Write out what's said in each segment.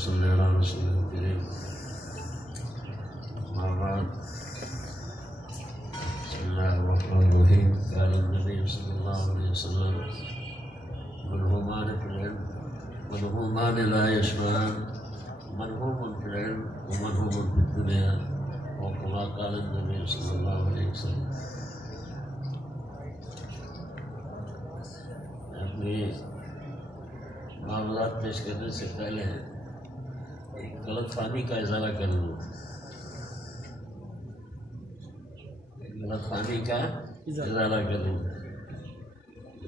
صل على رسول الكريم. أما بعد، بسم الله الرحمن الرحيم. قال النبي صلى الله عليه وسلم: منهومان في العلم منهومان لا يشبعان، منهوم في العلم ومنهوم في الدنيا، وكما قال النبي صلى الله عليه وسلم. اپنی معاملات پیش کرنے سے پہلے ایک غلط فہمی کا ازالہ کر لوں. غلط فہمی کا ازالہ کر لوں.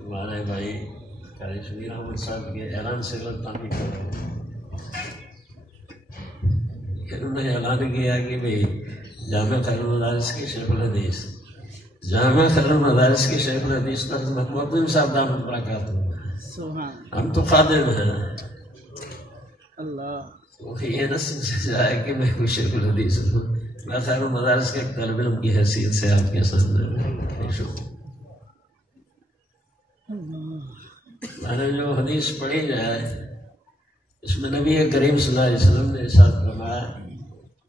ہمارے بھائی قاری شبیر احمد صاحب کے اعلان سے غلط فہمی کر رہے ہیں. انہوں نے اعلان کیا کہ بھئی جامع خیر المدارس کی شیخ الحدیث شیخ الحدیث محمد محمود صاحب دامت برکاتہ. ہم تو خادم ہیں. اللہ یہ نہ سمجھا جائے کہ میں کوئی شیخ الحدیث ہوں. میں خیر المدارس کے ایک طالب علم کی حیثیت سے آپ کے سامنے پیش ہوں. میں نے جو حدیث پڑھی جائے اس میں نبی کریم صلی اللہ علیہ وسلم نے ارشاد فرمایا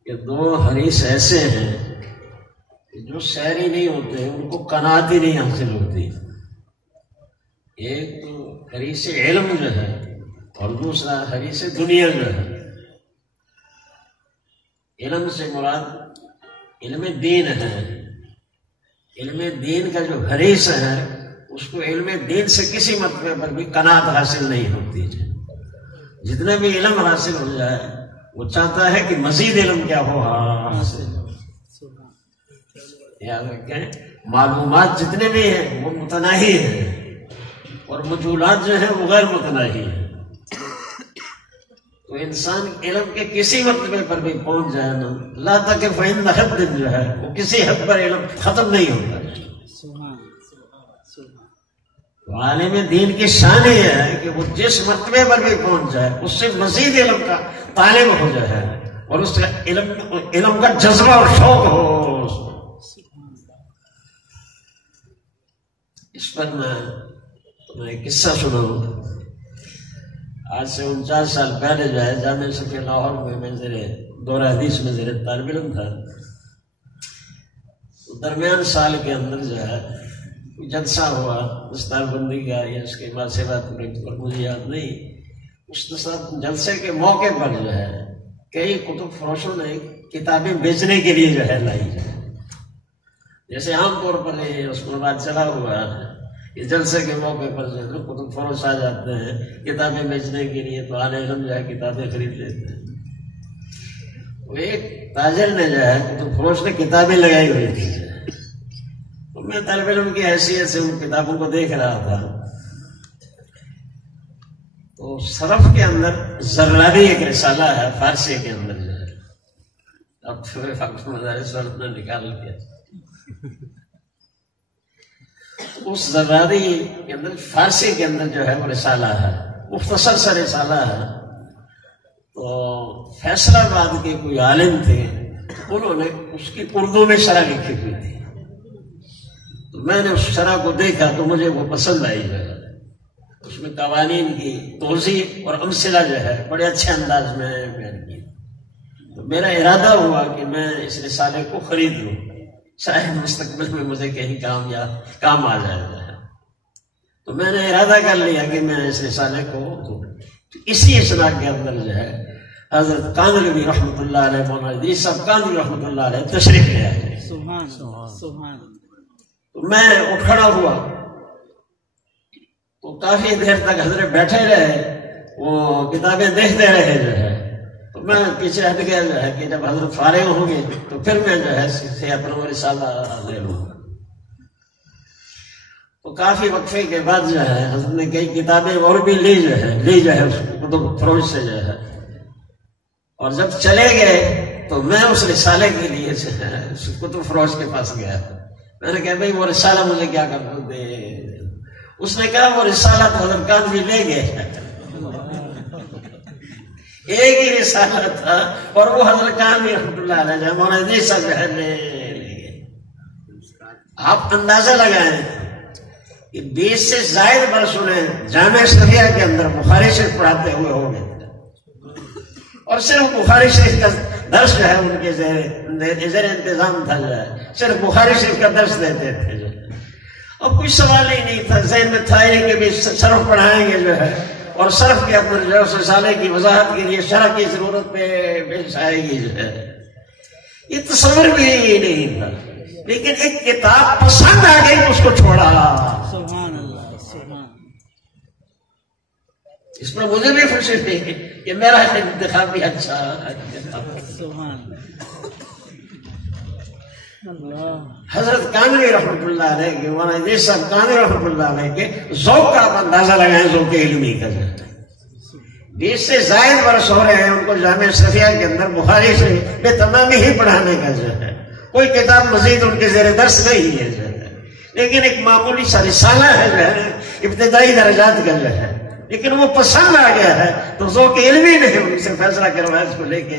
کہ دو حدیث ایسے ہیں جو شہری نہیں ہوتے، ان کو قناعت ہی نہیں حاصل ہوتی. ایک تو حدیث علم جو ہے اور دوسرا حدیث دنیا جو ہے. علم سے مراد علم دین ہے. علم دین کا جو حدیث ہے اس کو علم دین سے کسی مرتبے پر بھی قناعت حاصل نہیں ہوتی. جتنے بھی علم حاصل ہو جائے وہ چاہتا ہے کہ مزید علم کیا ہو حاصل. یاد رکھیں، معلومات جتنے بھی ہیں وہ متناہی ہیں اور مجہولات جو ہیں وہ غیر متناہی ہیں. تو انسان علم کے کسی مرتبے پر بھی پہنچ جائے نا، لا تک فإن حد جو ہے وہ کسی حد پر علم ختم نہیں ہوتا. عالم دین کی شان یہ ہے کہ وہ جس مرتبے پر بھی پہنچ جائے اس سے مزید علم کا طالب ہو جائے اور اس سے علم کا جذبہ اور شوق ہو. اس پر میں تمہیں ایک قصہ سناؤں. آج سے 49 سال پہلے جو ہے جامعہ صفیہ لاہور میں دورہ حدیث میں زیر طالب علم تھا. درمیان سال کے اندر جو ہے جلسہ ہوا دستار بندی کا یا اس کے بعد سے بات پر مجھے یاد نہیں. اس جلسے کے موقع پر جو ہے کئی کتب فروشوں نے کتابیں بیچنے کے لیے جو ہے لائی ہے. جیسے عام طور پر یہ رسم البات چلا ہوا ہے کہ جلسے کے موقع پر جو ہے کتب فروش آ جاتے ہیں کتابیں بیچنے کے لیے، تو اہل علم جو ہے کتابیں خرید لیتے ہیں. وہ ایک تاجر نے جو ہے کتب فروش نے کتابیں لگائی ہوئی تھی. میں طالب علم کی حیثیت سے ان کتابوں کو دیکھ رہا تھا تو صرف کے اندر زراری ایک رسالہ ہے فارسی کے اندر جو ہے. اب مدارس نے نکال کیا. اس زراری کے اندر فارسی کے اندر جو ہے وہ رسالہ ہے، مختصر سا رسالہ ہے. تو فیصلہ آباد کے کوئی عالم تھے، انہوں نے اس کی اردو میں شرح لکھی ہوئی تھی. تو میں نے اس شرح کو دیکھا تو مجھے وہ پسند آئی جو ہے. اس میں قوانین کی توضیح اور امثلہ جو ہے بڑے اچھے انداز میں بیان کی. تو میرا ارادہ ہوا کہ میں اس رسالے کو خرید لوں، شاید مستقبل میں مجھے کہیں کام آ جائے گا. تو میں نے ارادہ کر لیا کہ میں اس رسالے کو دوں. اسی اسنا کے اندر جو ہے حضرت کاندھلوی رحمۃ اللہ علیہ، مولانا ادریس صاحب کاندھلوی رحمۃ اللہ علیہ تشریف لے آئے. تو میں اٹھ کھڑا ہوا تو کافی دیر تک حضرت بیٹھے رہے، وہ کتابیں دیکھتے رہے جو ہے. تو میں پیچھے ہٹ گیا جو ہے کہ جب حضرت فارغ ہوں گے تو پھر میں جو ہے اپنا رسالہ لے لوں. تو کافی وقفے کے بعد جو ہے حضرت نے کئی کتابیں اور بھی لی جو ہے اس کتب فروش سے جو ہے. اور جب چلے گئے تو میں اس رسالے کے لیے جو ہے اس کتب فروش کے پاس گیا. میں نے کہا بھائی وہ رسالہ مجھے کیا کرنا دے. اس نے کہا وہ رسالہ تو حضرت کاندھلوی لے گئے. ایک ہی رسالہ تھا اور وہ حضرت کاندھلوی رحمۃ اللہ علیہ مولانا ادریس صاحب جو ہے لے گئے. آپ اندازہ لگائیں کہ 20 سے زائد برس انہیں جامعہ صفیہ کے اندر بخاری شریف پڑھاتے ہوئے ہو گئے تھے. اور صرف بخاری شریف کا درس جو ہے ان کے زیر انتظام تھا، جو ہے صرف بخاری شریف کا درس دیتے تھے جو ہے، اور کوئی سوال ہی نہیں تھا، ذہن میں تھا ہی کہ بھی صرف پڑھائیں گے جو ہے، اور صرف کے اندر جو ہے اس رسالے کی وضاحت کے لیے شرح کی ضرورت پیش آئے گی جو ہے، یہ تصور بھی نہیں تھا، لیکن ایک کتاب پسند آ گئی اس کو چھوڑا۔ سبحان اللہ، سبحان اس میں مجھے بھی خوشی تھی کہ میرا انتخاب بھی اچھا سبحان اللہ۔ حضرت کانوی رحمۃ اللہ علیہ کے مولانا ادریس صاحب کانوی رحمۃ اللہ علیہ کے ذوق کا آپ اندازہ لگائیں، ذوق علمی کا 20 سے زائد برس ہو رہے ہیں ان کو جامعہ اشرفیہ کے اندر بخاری سے بے تمامی ہی پڑھانے کا جو ہے، کوئی کتاب مزید ان کے زیر درس نہیں ہے جو ہے، لیکن ایک معمولی سا رسالہ ہے جو ہے ابتدائی درجات کا جو ہے، لیکن وہ پسند آ گیا ہے تو ذوق علمی نے ان سے فیصلہ کروایا اس کو لے کے۔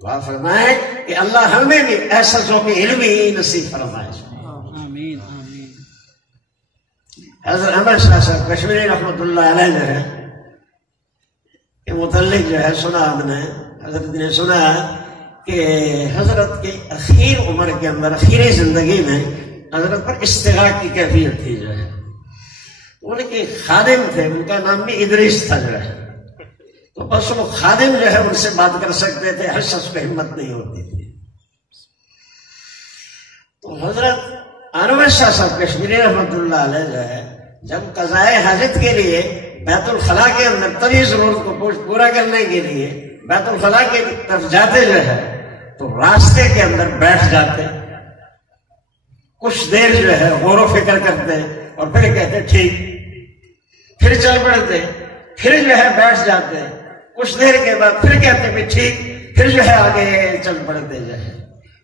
دعا فرمائے کہ اللہ ہمیں بھی ایسا ذوق علمی نصیب فرمائے۔ آمین آمین۔ حضرت احمد شاہ صاحب کشمیری رحمۃ اللہ علیہ جو ہے کے متعلق جو ہے سنا ہم نے، حضرت نے سنا کہ حضرت کے اخیر عمر کے اندر، اخیری زندگی میں حضرت پر استغاثہ کی کیفیت تھی جو ہے، ان کے خادم تھے، ان کا نام بھی ادریس تھا جو ہے، تو بس وہ خادم جو ہے ان سے بات کر سکتے تھے، ہر شخص پہ ہمت نہیں ہوتی تھی۔ تو حضرت انور شاہ صاحب کشمیری رحمۃ اللہ علیہ جو ہے جب قضائے حاجت کے لیے بیت الخلاء کے اندر طبی ضرورت کو پورا کرنے کے لیے بیت الخلاء کی طرف جاتے جو ہے تو راستے کے اندر بیٹھ جاتے، کچھ دیر جو ہے غور و فکر کرتے اور پھر کہتے ٹھیک، پھر چل پڑتے، پھر جو ہے بیٹھ جاتے، کچھ دیر کے بعد پھر کہتے بھی ٹھیک، پھر جو ہے آگے چل پڑتے جو ہے۔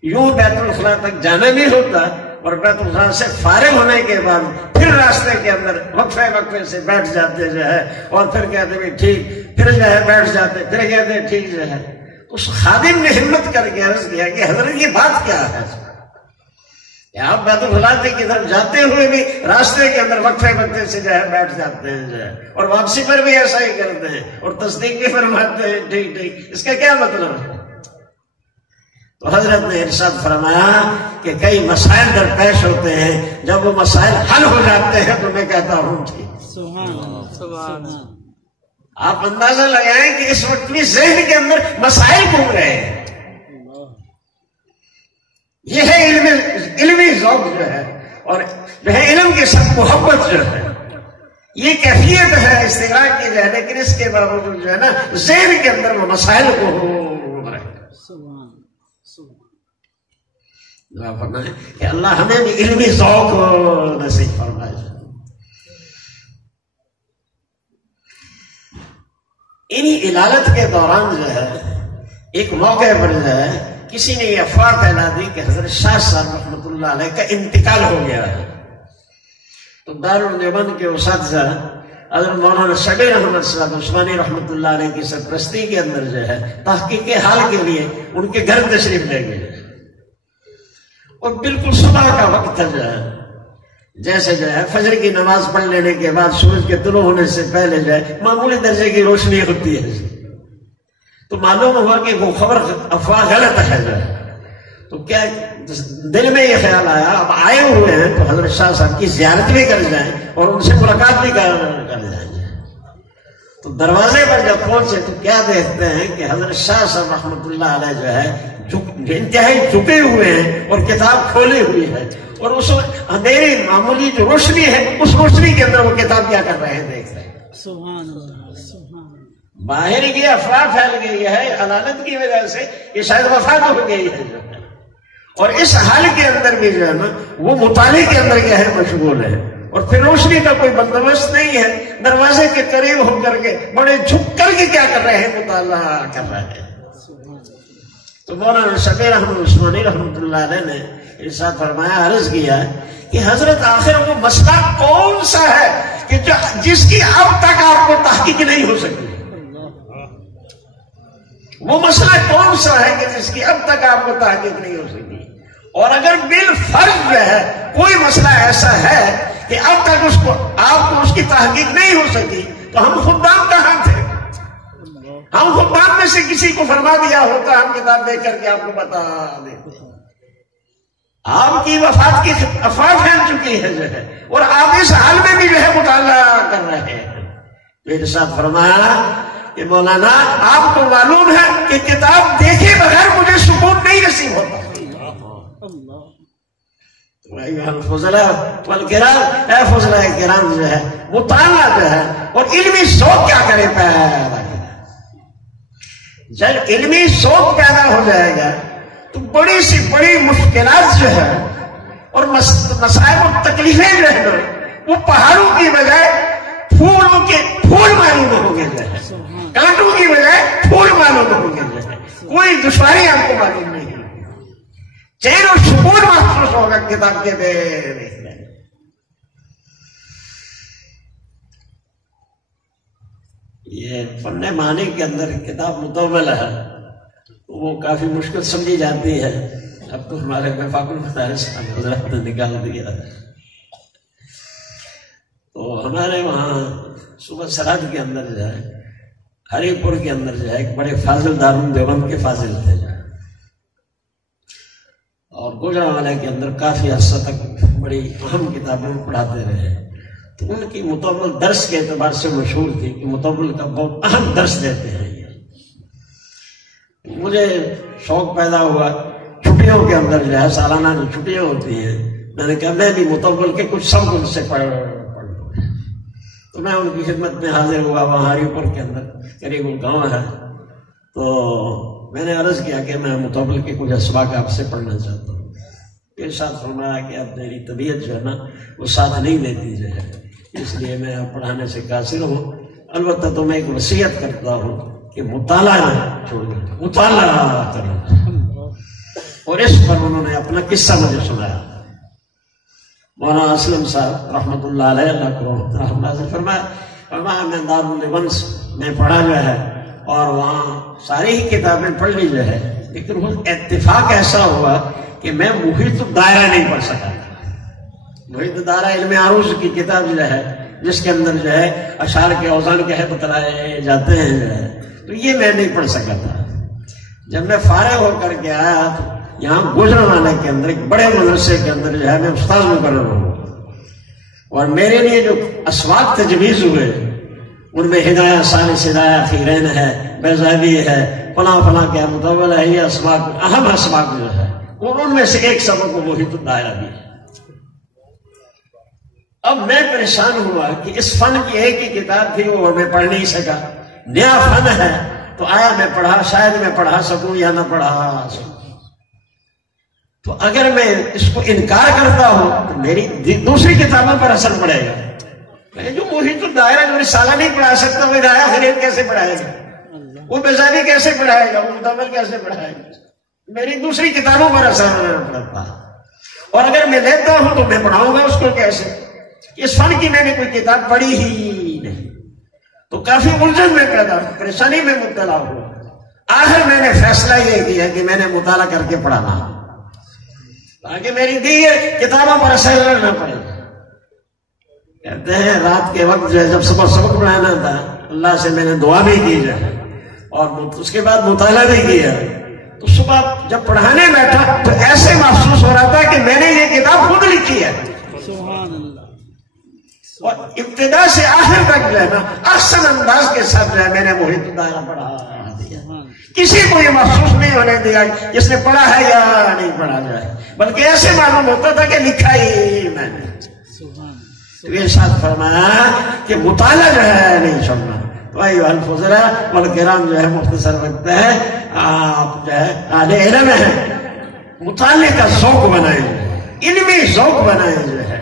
یوں بیت الخلاء تک جانا نہیں ہوتا اور بیت الخلاء سے فارغ ہونے کے بعد پھر راستے کے اندر وقفے سے بیٹھ جاتے جو ہے اور پھر کہتے بھی ٹھیک، پھر جو ہے بیٹھ جاتے، پھر کہتے ٹھیک جو ہے۔ اس خادم نے ہمت کر کے عرض کیا کہ حضرت یہ بات کیا ہے کہ آپ بیت الخلاء کی طرف جاتے ہوئے بھی راستے کے اندر وقفے سے جو ہے بیٹھ جاتے ہیں جو ہے، اور واپسی پر بھی ایسا ہی کرتے ہیں اور تصدیق بھی فرماتے ہیں ٹھیک ٹھیک، اس کا کیا مطلب ہے؟ تو حضرت نے ارشاد فرمایا کہ کئی مسائل درپیش ہوتے ہیں، جب وہ مسائل حل ہو جاتے ہیں تو میں کہتا ہوں ٹھیک۔ سبحان اللہ، سبحان اللہ۔ آپ اندازہ لگائیں کہ اس وقت بھی ذہن کے اندر مسائل گھوم رہے ہیں، یہ ہے علمی ذوق جو ہے، اور جو ہے علم کے ساتھ محبت جو ہے، یہ کیفیت ہے استغراق کی جائے، لیکن اس کے باوجود جو ہے نا ذہن کے اندر وہ مسائل کو گھوم رہے ہیں۔ دعا فرمائے کہ اللہ ہمیں بھی علمی ذوق نصیب فرمائے۔ انہی علالت کے دوران جو ہے ایک موقع پر جو ہے کسی نے یہ افواہ پھیلا دی کہ حضرت شاہ صاحب رحمۃ اللہ علیہ کا انتقال ہو گیا ہے، تو دارالدیوبند کے اساتذہ حضرت مولانا شبیر احمد صاحب عثمانی رحمۃ اللہ علیہ کی سرپرستی کے اندر جو ہے تحقیق حال کے لیے ان کے گھر تشریف لے گئے، اور بالکل صبح کا وقت تھا جو ہے، جیسے جو ہے فجر کی نماز پڑھ لینے کے بعد سورج کے طلوع ہونے سے پہلے جو ہے معمولی درجے کی روشنی ہوتی ہے، تو معلوم ہوا کہ وہ خبر افواہ غلط ہے جو ہے، تو کیا دل میں یہ خیال آیا اب آئے ہوئے ہیں تو حضرت شاہ صاحب کی زیارت بھی کر جائیں اور ان سے ملاقات بھی کر جائیں۔ تو دروازے پر جب پہنچے تو کیا دیکھتے ہیں کہ حضرت شاہ صاحب رحمۃ اللہ علیہ جو ہے انتہائی جھکے ہوئے ہیں اور کتاب کھولی ہوئی ہے، اور اس اندھیری معمولی جو روشنی ہے اس روشنی کے اندر وہ کتاب کیا کر رہے ہیں دیکھ رہے ہیں۔ سبحان اللہ، سبحان اللہ۔ باہر کی افواہ پھیل گئی ہے علالت کی وجہ سے کہ شاید وفات ہو گئی ہے جو ہے، اور اس حال کے اندر بھی جو ہے نا وہ مطالعے کے اندر کیا ہے مشغول ہے، اور پھر روشنی کا کوئی بندوبست نہیں ہے، دروازے کے قریب ہو کر کے بڑے جھک کر کے کیا کر رہے ہیں مطالعہ کر رہے ہیں۔ تو مولانا شبیر احمد عثمانی رحمۃ اللہ علیہ نے ارشاد فرمایا، عرض کیا کہ حضرت آخر وہ مسئلہ کون سا ہے کہ جس کی اب تک آپ کو تحقیق نہیں ہو سکی؟ وہ مسئلہ کون سا ہے کہ جس کی اب تک آپ کو تحقیق نہیں ہو سکی؟ اور اگر بالفرض جو ہے کوئی مسئلہ ایسا ہے کہ اب تک آپ کو اس کی تحقیق نہیں ہو سکی تو ہم خوددار کہاں تھے؟ ہم خطاب میں سے کسی کو فرما دیا ہوتا ہم کتاب دیکھ کر کے آپ کو بتا دیتے، آپ کی وفات کی افواہ پھیل چکی ہے جو ہے، اور آپ اس حال میں بھی جو ہے مطالعہ کر رہے ہیں۔ میرے ساتھ فرمایا کہ مولانا آپ کو معلوم ہے کہ کتاب دیکھے بغیر مجھے سکون نہیں نصیب ہوتا۔ فضلہ والکرام، اے فضلہ کرام جو ہے مطالعہ جو ہے اور علمی شوق کیا کرے پیدا، جب علمی شوق پیدا ہو جائے گا تو بڑی سی بڑی مشکلات جو ہے اور مسائل اور تکلیفیں جو ہے وہ پہاڑوں کی بجائے پھولوں کے پھول معلوم ہوں گے جو ہے، کانٹوں کی بجائے پھول معلوم ہوں گے جو ہے، کوئی دشواری آپ کو معلوم نہیں، چین اور سکون محسوس ہوگا کتاب کے دیکھنے۔ یہ فن معنی کے اندر کتاب مطول ہے، وہ کافی مشکل سمجھی جاتی ہے، اب تو ہمارے وفاق المدارس حضرت نے نکال دیا ہے۔ تو ہمارے وہاں صوبہ سرحد کے اندر جو ہے ہری پور کے اندر جو ہے ایک بڑے فاضل دارالعلوم دیوبند کے فاضل تھے جو ہے، اور گوجرانوالے کے اندر کافی عرصہ تک بڑی اہم کتابیں پڑھاتے رہے، تو ان کی مطول درس کے اعتبار سے مشہور تھی کہ مطول کا بہت اہم درس دیتے ہیں۔ مجھے شوق پیدا ہوا چھٹیوں کے اندر جو ہے سالانہ جو چھٹیاں ہوتی ہیں، میں نے کہا میں بھی مطول کے کچھ سبق ان سے پڑھ لوں، تو میں ان کی خدمت میں حاضر ہوا وہاں ہری پور کے اندر قریب گاؤں ہے، تو میں نے عرض کیا کہ میں مطول کے کچھ اسباق آپ سے پڑھنا چاہتا ہوں۔ پھر ساتھ فرمایا کہ اب میری طبیعت جو ہے نا وہ ساتھ نہیں دیتی جو ہے، اس لیے میں اب پڑھانے سے قاصر ہوں، البتہ تو میں ایک وصیت کرتا ہوں کہ مطالعہ نہ چھوڑیں، مطالعہ کریں۔ اور اس پر انہوں نے اپنا قصہ مجھے سنایا۔ مولانا اسلم صاحب رحمۃ اللہ علیہ، اللہ کو رحمت نازل فرمایا میں دارالعلوم میں پڑھا جو ہے اور وہاں ساری ہی کتابیں پڑھ لی جو ہے، لیکن وہ اتفاق ایسا ہوا کہ میں محیط الدائرہ نہیں پڑھ سکا۔ محیط الدائرہ علم عروض کی کتاب جو ہے جس کے اندر جو ہے اشعار کے اوزان کہے بتلائے جاتے ہیں جو ہے، تو یہ میں نہیں پڑھ سکا تھا۔ جب میں فارغ ہو کر کے آیا تو یہاں گوجرانوالے کے اندر ایک بڑے مدرسے کے اندر جو ہے میں استاد مقرر ہوں، اور میرے لیے جو اسواق تجویز ہوئے ان میں ہدایہ ثالث ہدایہ خیرین ہے، بیضاوی ہے، فلاں فلاں کیا مطول ہے، یہ اسواق اہم اسواق جو ہے، اور ان میں سے ایک سبق کو محیط الدائرہ بھی ہے۔ اب میں پریشان ہوا کہ اس فن کی ایک ہی کتاب تھی وہ میں پڑھ نہیں سکا، نیا فن ہے تو آیا میں پڑھا، شاید میں پڑھا سکوں یا نہ پڑھا سکوں، تو اگر میں اس کو انکار کرتا ہوں تو میری دوسری کتابوں پر اثر پڑے گا۔ میں جو محیط الدائرہ جو رسالہ نہیں پڑھا سکتا وہ ہدایہ خیرین کیسے پڑھائے گا، وہ بیضاوی کیسے پڑھائے گا، وہ مطول کیسے پڑھائے گا، میری دوسری کتابوں پر اثر پڑتا ہے۔ اور اگر میں لیتا ہوں تو میں پڑھاؤں گا اس کو کیسے؟ اس فن کی میں نے کوئی کتاب پڑھی ہی نہیں، تو کافی الجھن میں پیدا پریشانی میں مبتلا ہوا۔ آخر میں نے فیصلہ یہ کیا کہ میں نے مطالعہ کر کے پڑھانا تاکہ میری دی کتابوں پر اثر نہ پڑے۔ کہتے ہیں رات کے وقت جو ہے جب سبق پڑھانا تھا اللہ سے میں نے دعا بھی کی جو ہے اور اس کے بعد مطالعہ بھی کیا، تو صبح جب پڑھانے بیٹھا تو ایسے محسوس ہو رہا تھا کہ میں نے یہ کتاب خود لکھی ہے، اور ابتدا سے آخر تک جو ہے نا احسن انداز کے ساتھ جو ہے میں نے محیط الدائرہ پڑھا دیا، کسی کو یہ محسوس نہیں ہونے دیا جس نے پڑھا ہے یا نہیں پڑھا جائے، بلکہ ایسے معلوم ہوتا تھا کہ لکھا ہی میں نے۔ تو یہ ساتھ فرمایا کہ مطالعہ جو ہے نہیں چھوڑنا۔ تو ایھا الفضلاء والکرام جو ہے مختصر وقت ہے، آپ جو ہے اہل علم ہیں، مطالعے کا ذوق بنائیں، علمی ذوق بنائیں جو ہے،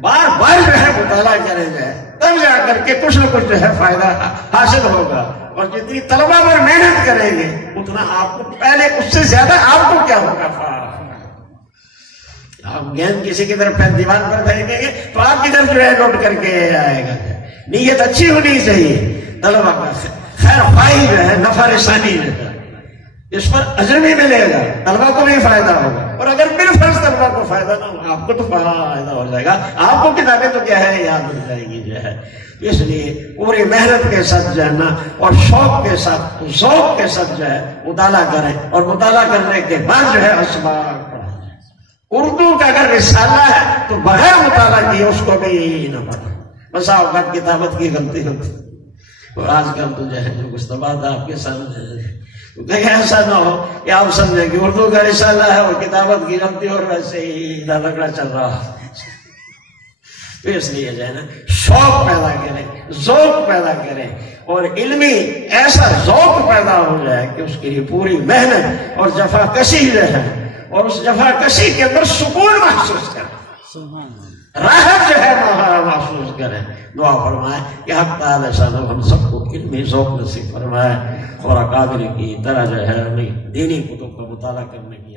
بار بار جو ہے مطالعہ کریں جو ہے، تب جا کر کے کچھ نہ کچھ جو ہے فائدہ حاصل ہوگا، اور جتنی طلبہ پر محنت کریں گے اتنا آپ کو پہلے اس سے زیادہ آپ کو کیا ہوگا فائدہ۔ آپ گیند کسی کی طرف دیوار پر پھینکیں گے تو آپ کی طرف جو ہے لوٹ کر کے آئے گا۔ نیت اچھی ہونی چاہیے، طلبہ کا خیر خواہی جو ہے، نفع رسانی جو ہے، اس پر اجر بھی ملے گا، طلبہ کو بھی فائدہ ہوگا، اور اگر بالفرض طلبہ کو فائدہ نہ ہو آپ کو تو فائدہ ہو جائے گا، آپ کو کتابیں تو کیا ہے یاد ہو جائے گی جو ہے۔ اس لیے پوری محنت کے ساتھ جو ہے نا اور شوق کے ساتھ ذوق کے ساتھ جو ہے مطالعہ کریں، اور مطالعہ کرنے کے بعد جو ہے اسباق پڑھیں۔ اردو کا اگر رسالہ ہے تو بغیر مطالعہ کیے اس کو بھی نہ پڑھیں۔ بسا اوقات کتابت کی غلطی ہوتی، اور آج کل تو جو ہے جو گستباد آپ کے سامنے کہیں ایسا نہ ہو کہ آپ سمجھیں کہ اردو کا رسالہ ہے اور کتابت کی غلطی اور ویسے ہی لگڑا چل رہا ہے۔ تو اس لیے جو ہے نا شوق پیدا کریں، ذوق پیدا کریں، اور علمی ایسا ذوق پیدا ہو جائے کہ اس کے لیے پوری محنت اور جفا کشی جو ہے، اور اس جفا کشی کے اندر سکون محسوس کریں، سبحان اللہ، راحت جو ہے محسوس کریں۔ دعا فرمائے کہ حق تعالی شان ہم سب کو علمی ذوق نصیب فرمائے، اور اکابر کی طرح جو ہے ہمیں دینی کتب کا مطالعہ کرنے کی